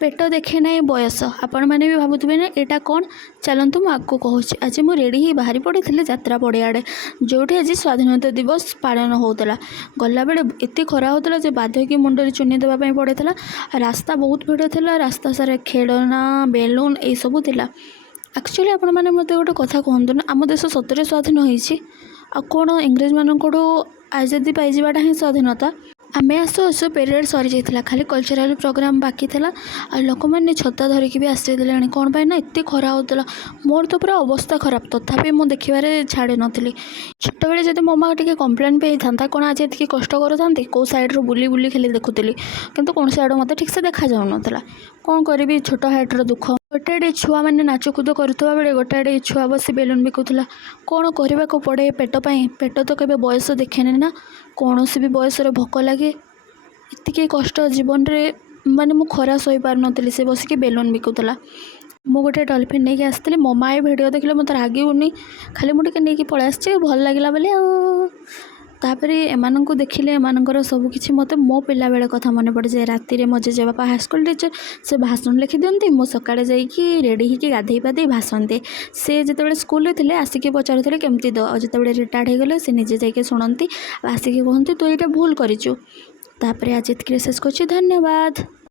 पेट देखे ना बयस आपण मैंने भी भावुवे ना यहाँ कौन। चलतु मुझे आगे कहूँ आज मुझे रेडी ही बाहरी पड़ी यात्रा पड़ियाड़े जो आज स्वाधीनता दिवस पालन होता गला बेले एत खरा होता जे बाध्य की मुंडे चुनी देवाई पड़ता। रास्ता बहुत भिड़ था रास्ता सारा खेलना बेलून ये सब थिला। एक्चुअली आपण मैंने मत गोटे कथा कहतु ना आम देश सतरे स्वाधीन होती कौन इंग्रेज मानक आजादी पाइबाटा ही स्वाधीनता। आम आसु आसु पेरियड सरी जाइए खाली कल्चरल प्रोग्राम बाकी था लोक मैंने छता धरिकी भी आसी कौन पाई ना एत खरा होता मोर तो पूरा अवस्था खराब तथापि मु देखिबारे छाड़ी नी। छोट बेले जब मो माँ टे कम्प्लेन पे था कौन आज ये कष्ट करूँ कौ सैड्रु बुली बुली खाली देखुली किंतु कौन सैड मत ठीक से देखा जाऊन कौन करी छोट हाइट्र दुख। गोटे छुआ मैंने नाचकूद करुवा बेले गोटे छुआ बसी बेलून बिकुला कौन करने को पड़े पेट पाई पेट तो केवे बयस देखेनि ना कौन भी बयस भोक लगे इतनी कष्ट जीवन रे माने मु खरा सही पार नी से बसिक बेलून बिकुला। मु गोटे डलफिन नहीं आसती मो माँ भिडियो देखले मत रागुनि खाली मुझे नहीं पलि आस भल लगे बोले तापर एमानंकु देखिले एमानंकर सब किछि मत मो पिला बेले कथा मन पड़े जे राति रे मो जेबापा हाईस्कूल टीचर से भाषण लिखि दियंती मो सकाळे जाइकी रेडी होकर गाधई पाधई भाषण दे से जिते स्कूल थे आसिक पचारुले केमती दो जिते रिटायर्ड हो गले से निजे जाइए शुणती आसिक कहते तू ये भूल करूँ। तापर आज एतिक शेष कर धन्यवाद।